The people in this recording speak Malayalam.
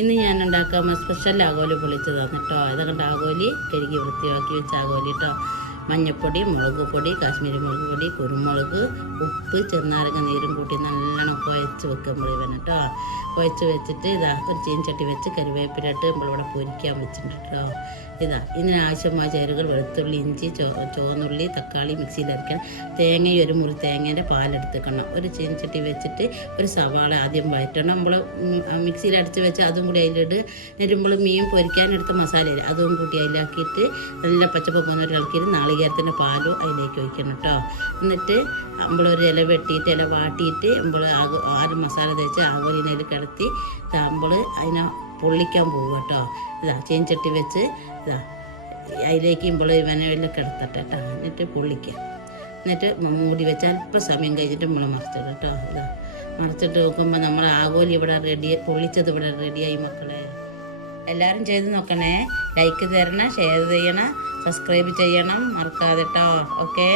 ഇന്ന് ഞാൻ ഉണ്ടാക്കാൻ സ്പെഷ്യൽ ആകോലി പൊളിച്ചതാണ് കേട്ടോ. ഇതൊക്കെ ആകോലി കഴുകി വൃത്തിയാക്കി വെച്ച ആകോലി കേട്ടോ. മഞ്ഞൾപ്പൊടി, മുളക് പൊടി, കാശ്മീരി മുളക് പൊടി, കുരുമുളക്, ഉപ്പ്, ചെറുനാരങ്ങ നീരും കൂട്ടി നല്ലോണം കുഴച്ച് വെക്കുമ്പോൾ ഇവൻ കേട്ടോ. കുഴച്ച് വെച്ചിട്ട് ഇതാ ഒരു ചീൻചട്ടി വെച്ച് കറിവേപ്പിലിട്ട് നമ്മളിവിടെ പൊരിക്കാൻ വെച്ചിട്ടുണ്ട് കേട്ടോ. ഇതാ ഇതിന് ആവശ്യമായ ചേരുവകൾ വെളുത്തുള്ളി, ഇഞ്ചി, ചുവന്നുള്ളി, തക്കാളി മിക്സിയിൽ അരക്കണം. തേങ്ങയും ഒരു മുറി തേങ്ങേൻ്റെ പാലെടുത്തേക്കണം. ഒരു ചീൻചട്ടി വെച്ചിട്ട് ഒരു സവാള ആദ്യം വഴറ്റണം. നമ്മൾ മിക്സിയിൽ അടിച്ച് വെച്ച് അതും കൂടി അതിലിട്ട് നമ്മൾ മീൻ പൊരിക്കാനെടുത്ത മസാല അതും കൂട്ടി അതിലാക്കിയിട്ട് നല്ല പച്ചപ്പ് പോകുന്നവർ ഇളക്കിയിട്ട് നാളികേരത്തിൻ്റെ പാലും അതിലേക്ക് ഒഴിക്കണം കേട്ടോ. എന്നിട്ട് നമ്മളൊരു ഇല വെട്ടിയിട്ട് ഇല വാട്ടിയിട്ട് നമ്മൾ ആറ് മസാല തേച്ച് ആകോലിനയിൽ കിടത്തി നമ്മൾ അതിനെ പൊള്ളിക്കാൻ പോകും കേട്ടോ. ഇതാ ചീൻചട്ടി വെച്ച് ഇതാ അതിലേക്ക് നമ്മൾ ഇവനെല്ലാം കിടത്തട്ടെ കേട്ടോ. എന്നിട്ട് പൊള്ളിക്കാം. എന്നിട്ട് മൂടി വെച്ച് അല്പം സമയം കഴിഞ്ഞിട്ട് നമ്മൾ മറിച്ചിടും കേട്ടോ. ഇതാ മറിച്ചിട്ട് നോക്കുമ്പോൾ നമ്മൾ ആകോലി ഇവിടെ പൊള്ളിച്ചത് ഇവിടെ റെഡിയായി മക്കളെ. എല്ലാവരും ചെയ്ത് നോക്കണേ. ലൈക്ക് തരണം, ഷെയർ ചെയ്യണം, സബ്സ്ക്രൈബ് ചെയ്യണം മറക്കാതെ കേട്ടോ. ഓക്കേ.